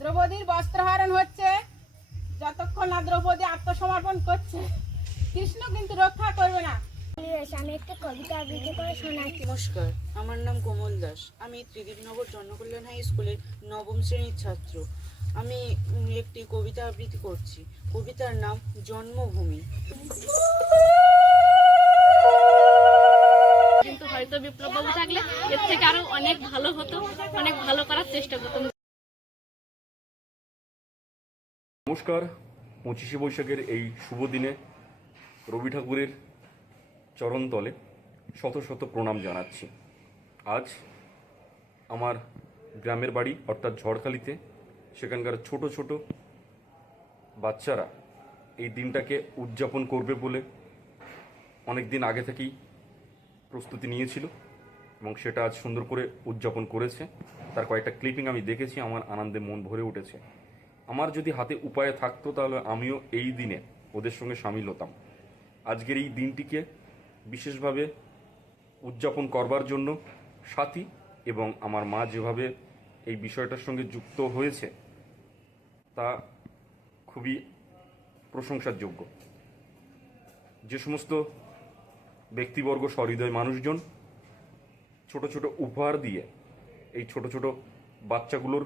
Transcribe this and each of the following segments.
দ্রৌপদীর বস্ত্রহরণ হচ্ছে, যতক্ষণ না দ্রৌপদী আত্মসমর্পণ করছে কৃষ্ণ কিন্তু রক্ষা করবে না। আমি একটা কবিতা আবৃত্তি করে শোনাচ্ছি। নমস্কার, আমার নাম কোমল দাস। আমি ত্রিদীপনগর জনকল্যাণ হাই স্কুলের নবম শ্রেণীর ছাত্র। আমি একটি কবিতা আবৃত্তি করছি। কবিতার নাম জন্মভূমি। কিন্তু হয়তো বিপ্লববাবু থাকলে এর থেকে আরো অনেক ভালো হতো, অনেক ভালো করার চেষ্টা করতাম। নমস্কার, 25শে বৈশাখের এই শুভ দিনে রবি ঠাকুরের চরণতলে শত শত প্রণাম জানাচ্ছি। আজ আমার গ্রামের বাড়ি অর্থাৎ ঝড়খালিতে সেখানকার ছোট ছোট বাচ্চারা এই দিনটাকে উদযাপন করবে বলে অনেক দিন আগে থেকেই প্রস্তুতি নিয়েছিল এবং সেটা আজ সুন্দর করে উদযাপন করেছে। তার কয়েকটা ক্লিপিং আমি দেখেছি, আমার আনন্দে মন ভরে উঠেছে। আমার যদি হাতে উপায় থাকতো তাহলে আমিও এই দিনে ওদের সঙ্গে সামিল হতাম। আজকের এই দিনটিকে বিশেষভাবে উদযাপন করবার জন্য সাথী এবং আমার মা যেভাবে এই বিষয়টার সঙ্গে যুক্ত হয়েছে তা খুবই প্রশংসার যোগ্য। যে সমস্ত ব্যক্তিবর্গ, সহৃদয় মানুষজন ছোট ছোট উপহার দিয়ে এই ছোট ছোট বাচ্চাগুলোর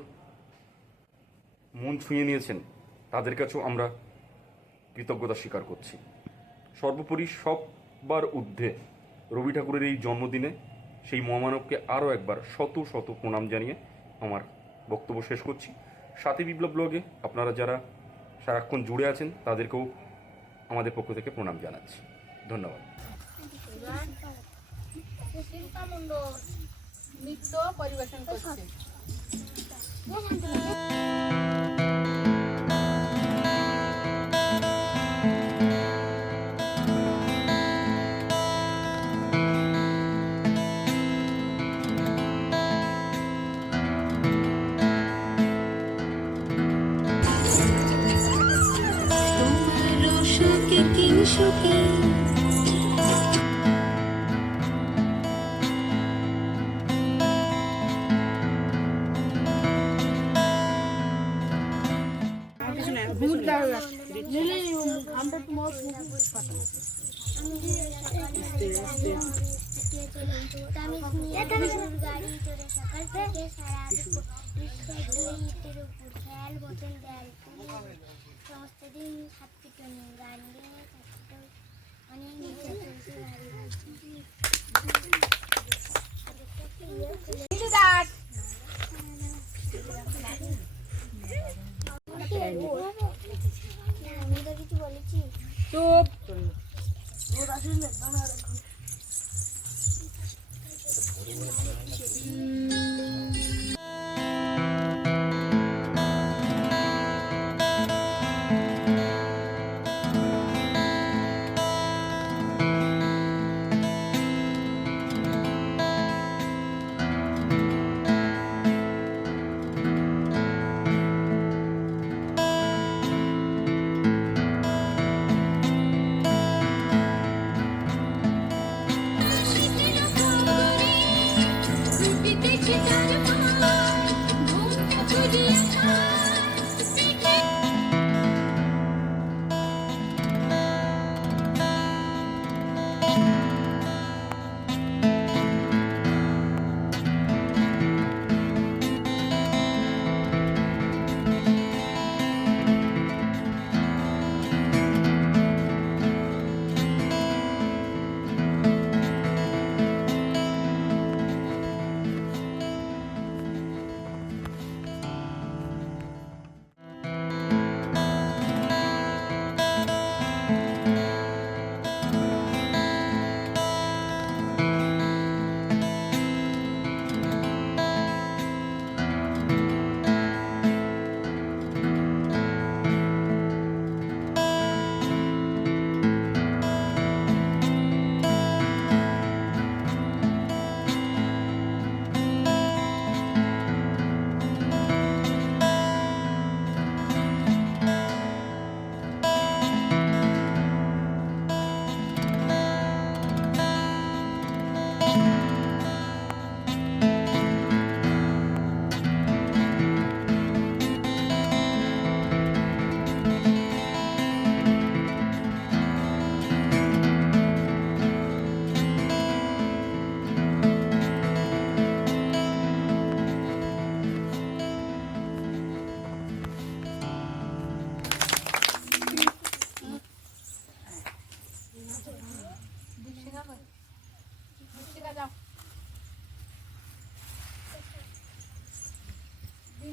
মন ছুঁয়ে নিয়েছেন, তাদের কাছেও আমরা কৃতজ্ঞতা স্বীকার করছি। সর্বোপরি সববার ঊর্ধ্বে রবি ঠাকুরের এই জন্মদিনে সেই মহামানবকে আরও একবার শত শত প্রণাম জানিয়ে আমার বক্তব্য শেষ করছি। সাথী বিপ্লব ব্লগে আপনারা যারা সারাক্ষণ জুড়ে আছেন তাদেরকেও আমাদের পক্ষ থেকে প্রণাম জানাচ্ছি। ধন্যবাদ। নৃত্য পরিবেশন করছে। সমস্ত দিন হাতে গান দিয়ে অনেক আমি তো কিছু বলেছি। চুপ।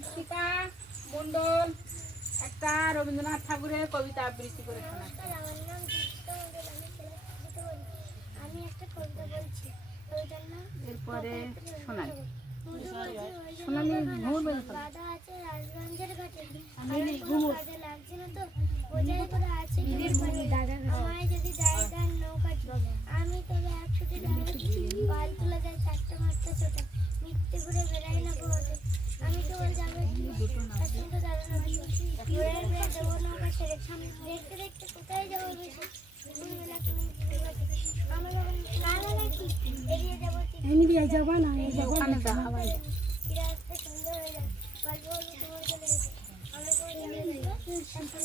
কৃতিকা মণ্ডল একটা রবীন্দ্রনাথ ঠাকুরের কবিতা আবৃত্তি করে শোনাচ্ছে। আমার নাম দীপিকা মণ্ডল, আমি একটা কবিতা বলছি। কবিতার নাম এরপরে শোনাই। বাধা আছে রাজগঞ্জের ঘাটে, কাজে লাগছে না তো বোঝাই করে আছে আমায় যদি জায়গার নৌকা আমি তবে 100টি পাল তুলে যায় 4টে 5টা ছোটা মিথ্যে ঘুরে বেড়াই না বহতে আমি কেবল যাবে কিন্তু দাঁড়ানো ঘোড়ার বেড়ে দেবো নৌকা ছেড়ে দেখতে দেখতে কোথায় যাবো বেশি দুপুরবেলা কোনো আমার যখন কালো নাকি এড়িয়ে যাবো যাবা না ওখানে দেখাবো। রাস্তা সুন্দর হয়ে যায় গল্প হলো তোমার চলে গেছে আমি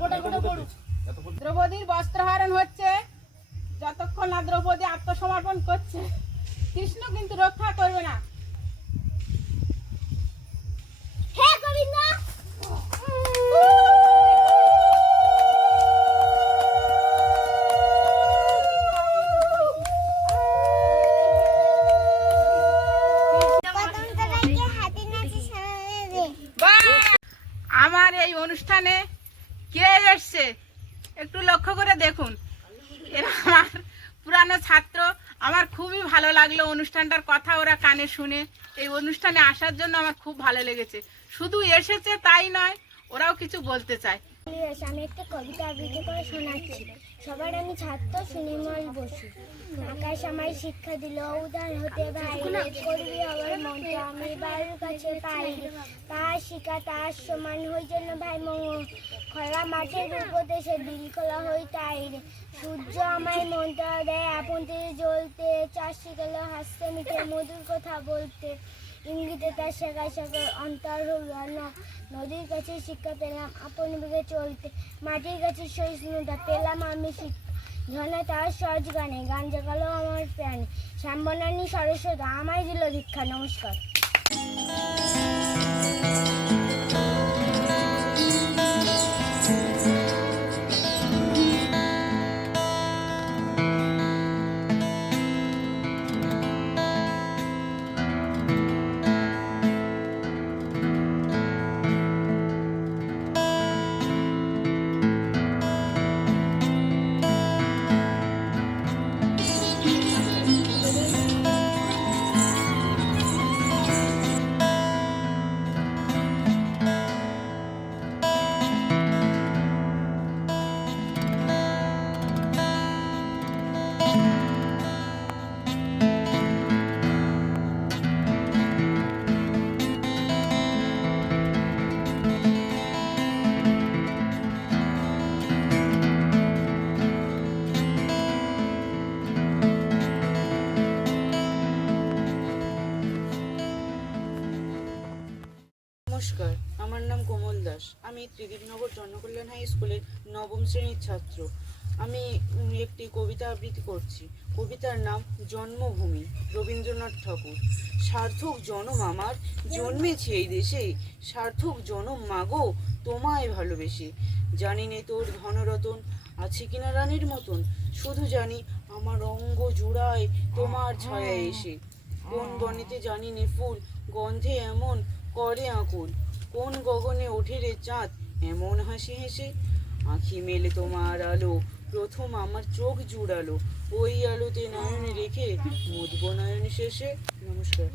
করে দ্রৌপদীর বস্ত্রহরণ হচ্ছে, যতক্ষণ না দ্রৌপদী আত্মসমর্পণ করছে কৃষ্ণ কিন্তু রক্ষা করবে না। হে গোবিন্দ আমার এই অনুষ্ঠানে কে এসছে একটু লক্ষ্য করে দেখুন। এরা আমার পুরানো ছাত্র। আমার খুবই ভালো লাগলো অনুষ্ঠানটার কথা ওরা কানে শুনে। এই অনুষ্ঠানে আসার জন্য আমার খুব ভালো লেগেছে। শুধু এসেছে তাই নয়, ওরাও কিছু বলতে চায়। আমি একটা কবিতা আবৃত্তি করে শোনাচ্ছি। সবার আমি ছাত্র সুনির্মল বসু। আকাশ আমায় শিক্ষা দিল উদার হতে বাইরে করবি আমার মনটা আমি বাড়ির কাছে পাই তার শিখা তার সমান হই জন্য ভাই মঙ্গল খরা মাঠের উপদেশে দিল খোলা হই তাই রে সূর্য আমায় মনটা দেয় আপন তীরে জ্বলতে চাষ শিখালো হাসতে মিঠে মধুর কথা বলতে ইঙ্গিতে তার শেখা শেখার অন্তর হল নদীর কাছে শিক্ষা পেলাম আপন বেগে চলতে মাটির কাছে সহিষ্ণুতা পেলাম আমি শিক্ষা ঝর্ণা তার সহজ গানে গান জাগালো আমার প্রাণে শ্যামবনানী সরস্বতী আমায় দিল দীক্ষা। নমস্কার। নমস্কার, আমার নাম কোমল দাস। আমি ত্রিদীপনগর জনকল্যাণ হাই স্কুলের নবম শ্রেণীর ছাত্র। আমি একটি কবিতা আবৃত্তি করছি। কবিতার নাম জন্মভূমি, রবীন্দ্রনাথ ঠাকুর। সার্থক জনম আমার, জন্মেছি এই দেশে, সার্থক জনম মাগো তোমায় ভালোবেসে। জানি নে তোর ধনরতন আছে কিনা রানীর মতন, শুধু জানি আমার অঙ্গ জুড়ায় তোমার ছায়া এসে। কোন বনেতে জানি নে ফুল গন্ধে এমন করে আকুল, কোন গগনে ওঠে রে চাঁদ এমন হাসি হেসে। আঁখি মেলে তোমার আলো প্রথম আমার চোখ জুড়ালো, ওই আলোতে নয়নে রেখে মুদব নয়ন শেষে। নমস্কার।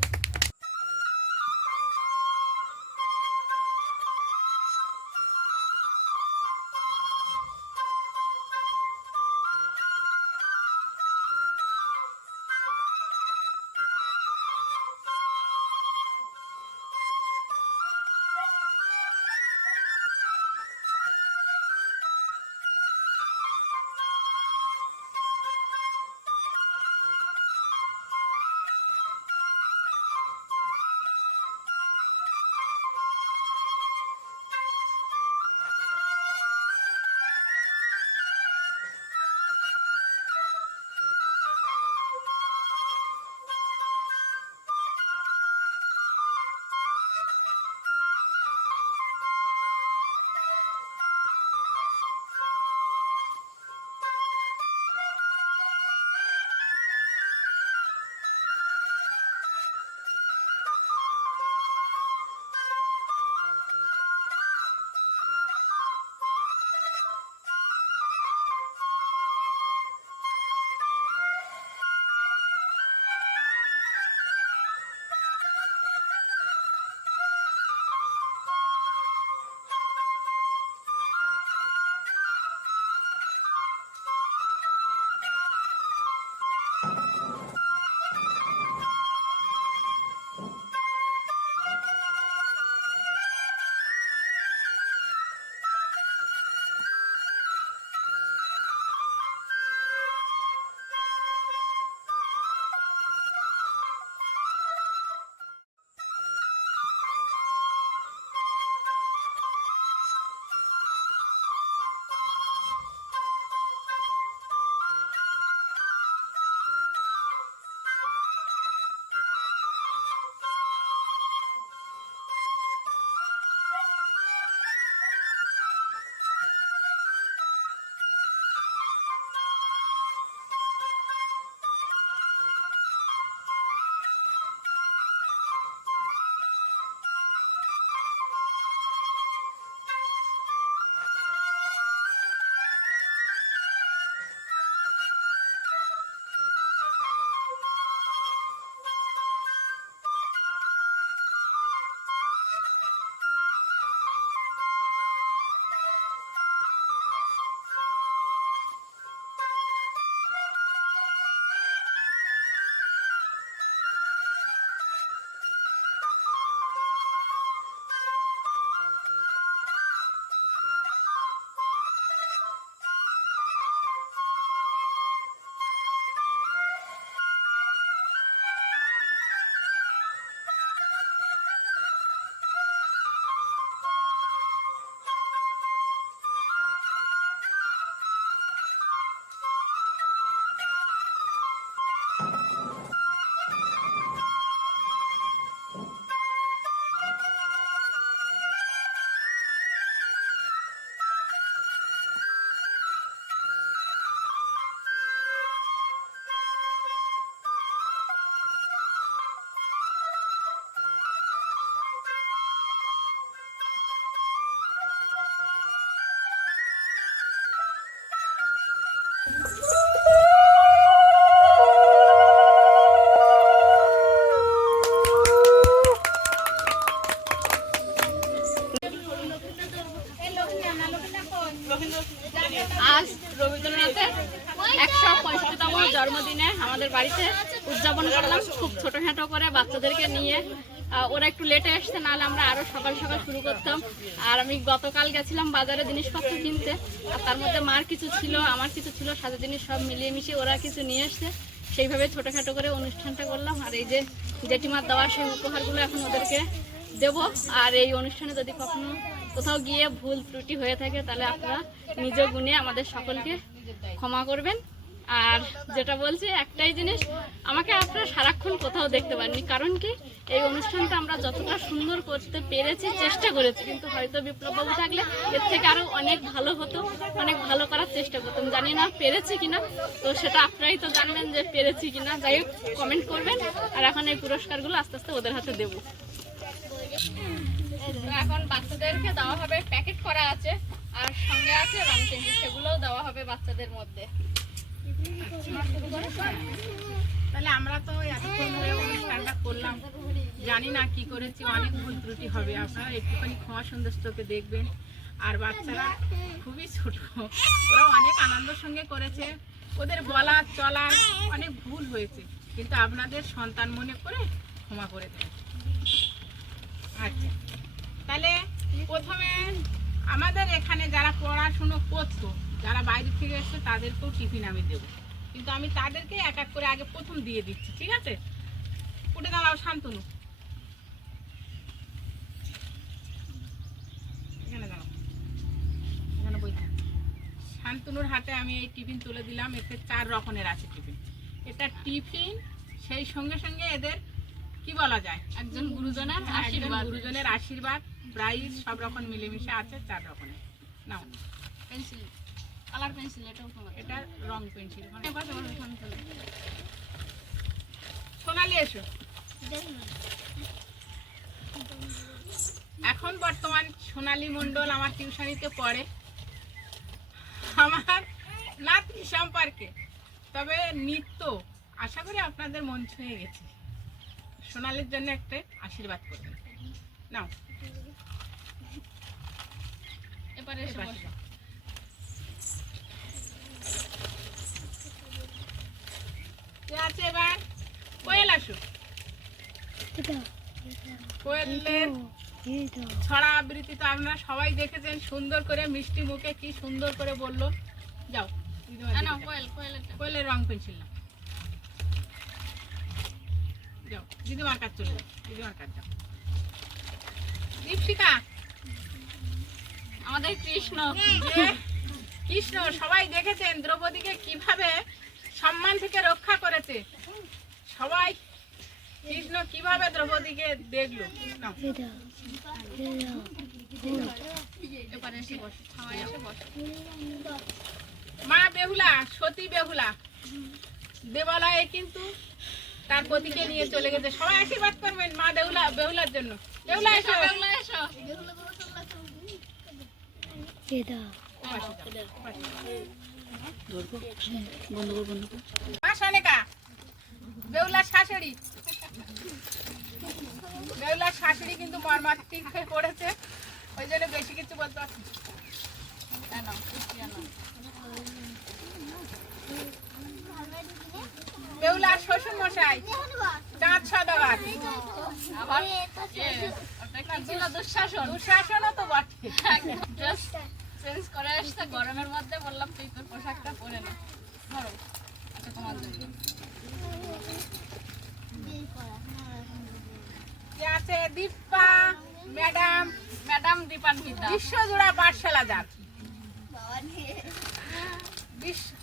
আজ রবীন্দ্রনাথের 165তম জন্মদিনে আমাদের বাড়িতে উদযাপন করলাম খুব ছোটখাটো করে বাচ্চাদেরকে নিয়ে। ওরা একটু লেটে এসছে, নাহলে আমরা আরো সকাল সকাল শুরু করতাম। আর আমি গতকাল গেছিলাম বাজারে জিনিসপত্র কিনতে, আর তার মধ্যে মার কিছু ছিল, আমার কিছু ছিল, সাথে জিনিস সব মিলিয়ে মিশিয়ে ওরা কিছু নিয়ে এসছে। সেইভাবে ছোটখাটো করে অনুষ্ঠানটা করলাম। আর এই যে জেঠিমার দেওয়া সেই উপহারগুলো এখন ওদেরকে দেব। আর এই অনুষ্ঠানে যদি কখনো কোথাও গিয়ে ভুল ত্রুটি হয়ে থাকে তাহলে আপনারা নিজ গুণে আমাদের সকলকে ক্ষমা করবেন। আর যেটা বলছি একটাই জিনিস, আমাকে আপনারা সারাক্ষণ কোথাও দেখতে পাননি, কারণ কি এই অনুষ্ঠানটা আমরা যতটা সুন্দর করতে পেরেছি, চেষ্টা করেছি, কিন্তু হয়তো বিপ্লববাবু থাকলে এর থেকে আরও অনেক ভালো হতো, অনেক ভালো করার চেষ্টা করতাম। জানি না পেরেছি কিনা, তো সেটা আপনারাই তো জানবেন যে পেরেছি কিনা। যাই হোক, কমেন্ট করবেন। আর এখন এই পুরস্কারগুলো আস্তে আস্তে ওদের হাতে দেবো। এখন বাচ্চাদেরকে দেওয়া হবে, প্যাকেট করা আছে, আর সঙ্গে আছে রং পেন্সিল, সেগুলোও দেওয়া হবে বাচ্চাদের মধ্যে। তাহলে আমরা তো এতক্ষণ ধরে অনুষ্ঠানটা করলাম, জানি না কি করেছি, অনেক ভুল ত্রুটি হবে, আপনারা একটুখানি ক্ষমা সুন্দর চোখে দেখবেন। আর বাচ্চারা খুবই ছোট, ওরা অনেক আনন্দের সঙ্গে করেছে, ওদের বলার চলার অনেক ভুল হয়েছে, কিন্তু আপনাদের সন্তান মনে করে ক্ষমা করে দেন। আচ্ছা, তাহলে প্রথমে আমাদের এখানে যারা পড়াশুনো করতো, যারা বাইরে থেকে এসছে, তাদেরকেও টিফিন আমি দেবো, কিন্তু আমি তাদেরকে এক এক করে আগে প্রথম দিয়ে দিচ্ছি, ঠিক আছে? উঠে দাঁড়াও শান্তনু, এখানে দাঁড়াও, এখানে বই থাক। শান্তনুর হাতে আমি এই টিফিন তুলে দিলাম, এতে 4 রকমের আছে টিফিন। এটা টিফিন, সেই সঙ্গে সঙ্গে এদের কি বলা যায়, একজন গুরুজনের একজন আশীর্বাদ, গুরুজনের আশীর্বাদ, প্রাইজ, সব রকম মিলেমিশে আছে 4 রকমের। নাও, পেন্সিল, কালার পেন্সিল, এটাও তোমার। এটা রং পেন্সিল। পাশে বসে শান্তনু। সোনালি এসো। এখন বর্তমান সোনালী মণ্ডল আমার টিউশনিতে পড়ে, আমার নাতনি সম্পর্কে, তবে নৃত্য আশা করি আপনাদের মন ছুঁয়ে গেছে। সোনালীর জন্য একটা আশীর্বাদ করবেন। নাও, এবারে এসে এপাশে বসো। যাও। কে আছে এবার? কোয়েল আসো। কোয়েলের ছড়া আবৃত্তি তো আপনারা সবাই দেখেছেন, সুন্দর করে মিষ্টি মুখে কি সুন্দর করে বললো। যাও দিদিমার দিকে নাও, যাও। কোয়েল, কোয়েলেরটা। কোয়েলের রং পেন্সিল নাও, যাও দিদিমার কাজ চলে যাও, দিদিমার কাজ যাও। দীপশিকা, আমাদের কৃষ্ণ। যে কৃষ্ণ সবাই দেখেছেন দ্রৌপদীকে কিভাবে সম্মান থেকে রক্ষা করেছে, সবাই কৃষ্ণ কিভাবে দ্রৌপদীকে দেখলো। নাও, এবারে এসে বসো, সবাই এসে বসো। মা বেহুলা, সতী বেহুলা দেবালয়ে কিন্তু তার পতিকে নিয়ে চলে গেছে। সবাই আশীর্বাদ করবেন মা বেহুলার জন্য। বেহুলা এসো, বেহুলা এসো। মা সনেকা, বেহুলার শাশুড়ি, বেহুলার শাশুড়ি কিন্তু মর্মান্তিক হয়ে পড়েছে, ওই জন্য বেশি কিছু বলতে পারছি না। নাও, নাও। বেহুলার শ্বশুর মশাই চাঁদ সদাগর, আবার ওটা কি ছিল? দুঃশাসন। দুঃশাসনও তো বটে। ড্রেস চেঞ্জ করে আসতে গরমের মধ্যে, বললাম তুই তোর পোশাকটা পরে নে। ধরো, আচ্ছা তোমার জন্য। কে আছে? Dipa madam, madam Dipanwita. বিশ্বজোড়া পাঠশালা যার বিশ্ব-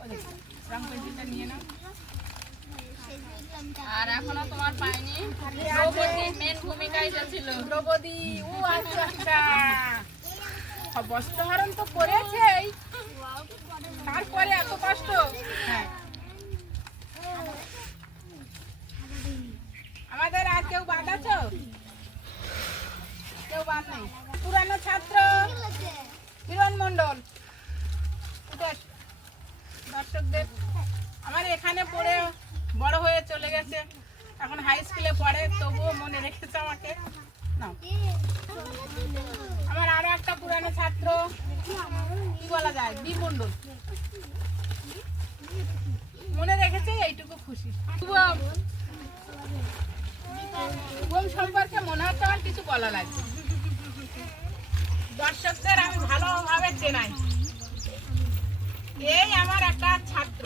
ওই দেখো, রং পেন্সিলটা নিয়ে নাও। আর এখনো তোমার পাইনি। দ্রৌপদী মেন ভূমিকায় যে ছিল। দ্রৌপদী, ও আচ্ছা আচ্ছা, বস্ত্রহরণ তো করেছেই, তারপরে এত কষ্ট। হ্যাঁ, আমাদের আর কেউ বাদ আছো? কেউ বাদ নেই। পুরানো ছাত্র কিরণ মণ্ডল, দর্শকদের, আমার এখানে পড়ে বড় হয়ে চলে গেছে, এখন হাই স্কুলে পড়ে, তবুও মনে রেখেছে আমাকে। নাও, আমার আরো একটা পুরানো ছাত্র, কি বলা যায়, বি মণ্ডল, মনে রেখেছে, এইটুকু খুশি। শুভম, শুভম সম্পর্কে মনে হচ্ছে আমার কিছু বলা লাগবে, দর্শকদের আমি ভালোভাবে চেনাই। এই আমার একটা ছাত্র,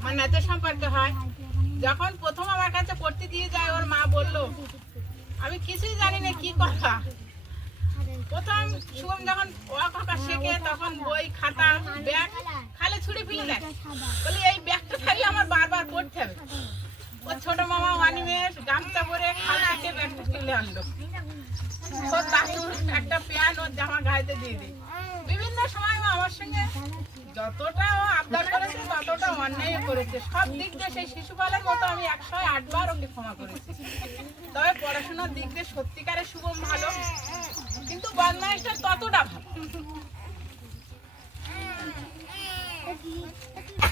আমার নাচের সম্পর্কে হয়, যখন প্রথম আমার কাছে পড়তে দিয়ে যায়, ওর মা বলল, আমি কিছুই জানি না কি কথা। প্রথম শুভম যখন অকাকা শেখে, তখন বই খাতা ব্যাগ খালে ছুড়ে ফেলে দেয়, বলি এই ব্যাগটা থাকলে আমার বারবার পড়তে হবে। ও ছোট মামা অনিমেষ গামছা পরে খাল থেকে ব্যাগটা তুলে আনলো, ওর দাদুর একটা প্যান্ট ওর জামা গায়েতে দিয়ে দিই। বিভিন্ন সময় ও আমার সঙ্গে যতটা ও আবদার করেছে ততটা অন্যায় করেছে। সব দিক দিয়ে সেই শিশুপালের মতো আমি 108 বার ওকে ক্ষমা করেছি। তবে পড়াশোনার দিক দিয়ে সত্যিকারে শুভম ভালো, কিন্তু বদমাইশটা ততটা ভালো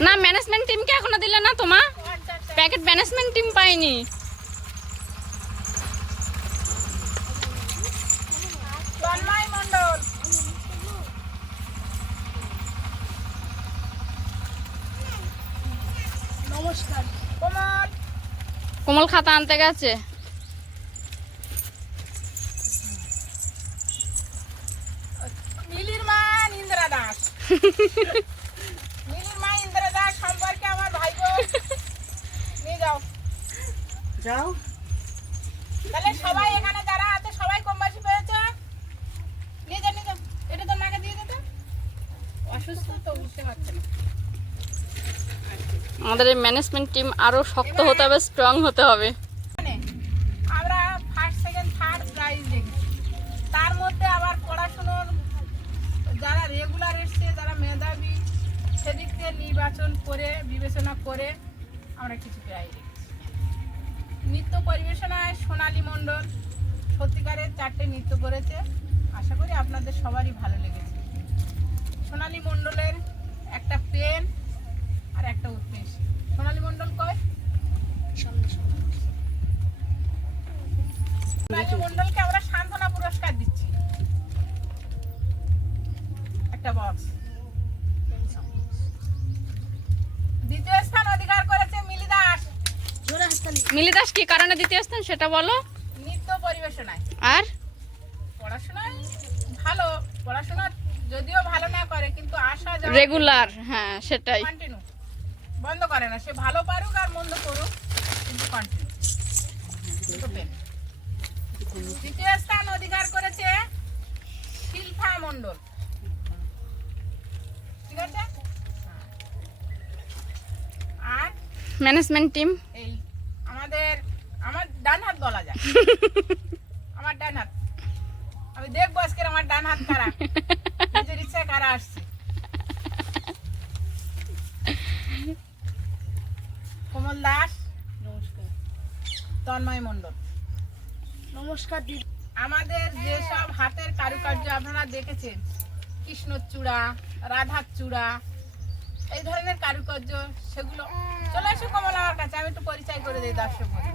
না। ম্যানেজমেন্ট টিমকে এখনো দিলে না তোমা? প্যাকেট ম্যানেজমেন্ট টিম পাইনি। তন্ময় মণ্ডল, নমস্কার। কোমল, কোমল খাতা আনতে গেছে। মিলির মা ইন্দিরা দাস। মিলির মা ইন্দিরা দাস সম্পর্কে আমার ভাইপো নিয়ে যাও। যাও। তাহলে সবাই এখানে যারা আছে সবাই কমবাসী পেয়েছে, নিয়ে যাও নিয়ে যাও। এটা তো মাকে দিয়ে দিতে, অসুস্থ তো উঠতে পারছে না। আমাদের এই ম্যানেজমেন্ট টিম আরো শক্ত হতে হবে, স্ট্রং হতে হবে। মানে আমরা ফার্স্ট সেকেন্ড থার্ড প্রাইজ দেখেছি, তার মধ্যে আবার পড়াশুনোর যারা রেগুলার এসছে, যারা মেধাবী, সেদিক থেকে নির্বাচন করে বিবেচনা করে আমরা কিছু প্রাইজ দেখেছি। নৃত্য পরিবেশনায় সোনালী মণ্ডল সত্যিকারের 4টে নৃত্য করেছে, আশা করি আপনাদের সবারই ভালো লেগেছে। সোনালী মণ্ডলের একটা পেন আর একটা উৎপেশ। সোনালী মণ্ডল কয়? সোনালী মণ্ডলকে আমরা সান্ত্বনা পুরস্কার দিচ্ছি, একটা বক্স। দ্বিতীয় স্থান অধিকার করেছে মিলি দাস। মিলি দাস কি কারণে দ্বিতীয় স্থান সেটা বলো। নৃত্য পরিবেশনায় আর পড়াশোনায় ভালো, পড়াশোনা যদিও ভালো না করে কিন্তু আশা যাওয়া রেগুলার, হ্যাঁ সেটাই। কন্টিনিউ, বন্ধ করে না। সে ভালো পারুক আর মন্দ করুক, কিন্তু কন্টিনিউ। তৃতীয় স্থান অধিকার করেছে শিল্পা মণ্ডল। ঠিক আছে। আর ম্যানেজমেন্ট টিম এই আমার ডান হাত বলা যায়, আমার ডান হাত। আমি দেখবো আজকে আমার ডান হাত কারা, নিজের ইচ্ছায় কারা আসছে। কোমল দাস, নমস্কার। তন্ময় মণ্ডল, নমস্কার দিদি। আমাদের যেসব হাতের কারুকার্য আপনারা দেখেছেন, কৃষ্ণচূড়া, রাধার চূড়া, এই ধরনের কারুকার্য, সেগুলো চলে আসো কমল আমার কাছে, আমি একটু পরিচয় করে দিই দর্শক বন্ধু।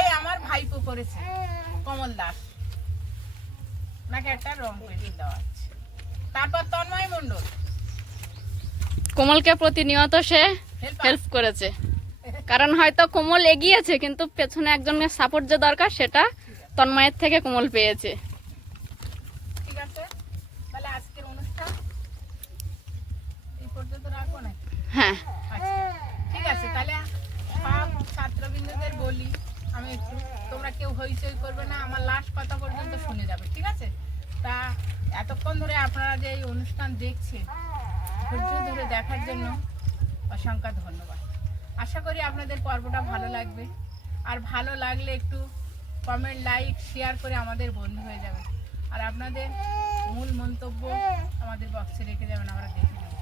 এই আমার ভাইপো করেছে কমল দাস, নাকি একটা রং পেন্টিং দেওয়া আছে। তারপর তন্ময় মণ্ডল, কোমলকে প্রতিনিয়ত সে Helper। হেল্প করেছে, কারণ হয়তো কোমল এগিয়েছে কিন্তু পেছনে একজনের সাপোর্ট যে দরকার সেটা তন্ময়ের থেকে কোমল পেয়েছে। ঠিক আছে, তাহলে আজকের অনুষ্ঠান এই পর্যন্ত রাখবো নাকি? হ্যাঁ, আচ্ছা, ঠিক আছে। তাহলে সব ছাত্রবৃন্দদের বলি আমি একটু, তোমরা কেউ হইচই করবে না, আমার লাস্ট কথা পর্যন্ত শুনে যাবে, ঠিক আছে? তা এতক্ষণ ধরে আপনারা যে এই অনুষ্ঠান দেখছেন, ধৈর্য ধরে দেখার জন্য অসংখ্য ধন্যবাদ। আশা করি আপনাদের পর্বটা ভালো লাগবে, আর ভালো লাগলে একটু কমেন্ট, লাইক, শেয়ার করে আমাদের বন্ধু হয়ে যাবেন। আর আপনাদের মূল মন্তব্য আমাদের বক্সে রেখে যাবেন, আমরা দেখে নেব।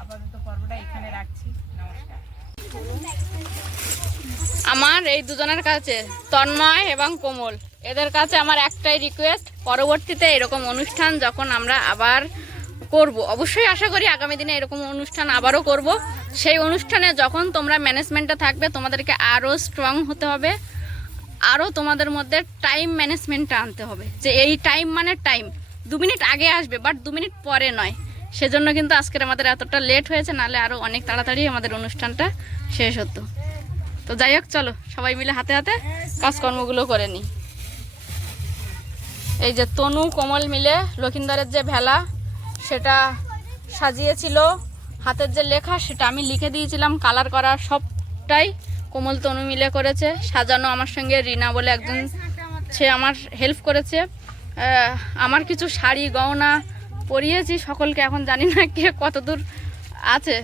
আপাতত পর্বটা এখানে রাখছি, নমস্কার। আমার এই দুজনের কাছে, তন্ময় এবং কোমল, এদের কাছে আমার একটাই রিকোয়েস্ট, পরবর্তীতে এরকম অনুষ্ঠান যখন আমরা আবার করব, অবশ্যই আশা করি আগামী দিনে এরকম অনুষ্ঠান আবারও করব, সেই অনুষ্ঠানে যখন তোমরা ম্যানেজমেন্টে থাকবে তোমাদেরকে আরও স্ট্রং হতে হবে, আরও তোমাদের মধ্যে টাইম ম্যানেজমেন্টটা আনতে হবে, যে এই টাইম মানে টাইম 2 মিনিট আগে আসবে বাট 2 মিনিট পরে নয়। সেজন্য কিন্তু আজকের আমাদের এতটা লেট হয়েছে, নাহলে আরও অনেক তাড়াতাড়ি আমাদের অনুষ্ঠানটা শেষ হতো। তো যাই হোক, চলো সবাই মিলে হাতে হাতে কাজকর্মগুলো করে নিই। এই যে তনু কোমল মিলে লক্ষিন্দরের যে ভেলা সেটা সাজিয়েছিল, হাতের যে লেখা সেটা আমি লিখে দিয়েছিলাম, কালার করা সবটাই কোমল তনু মিলে করেছে। সাজানো আমার সঙ্গে রিনা বলে একজন, সে আমার হেল্প করেছে। আমার কিছু শাড়ি গহনা পরিয়েছি সকলকে, এখন জানি না কে কতদূর আছে।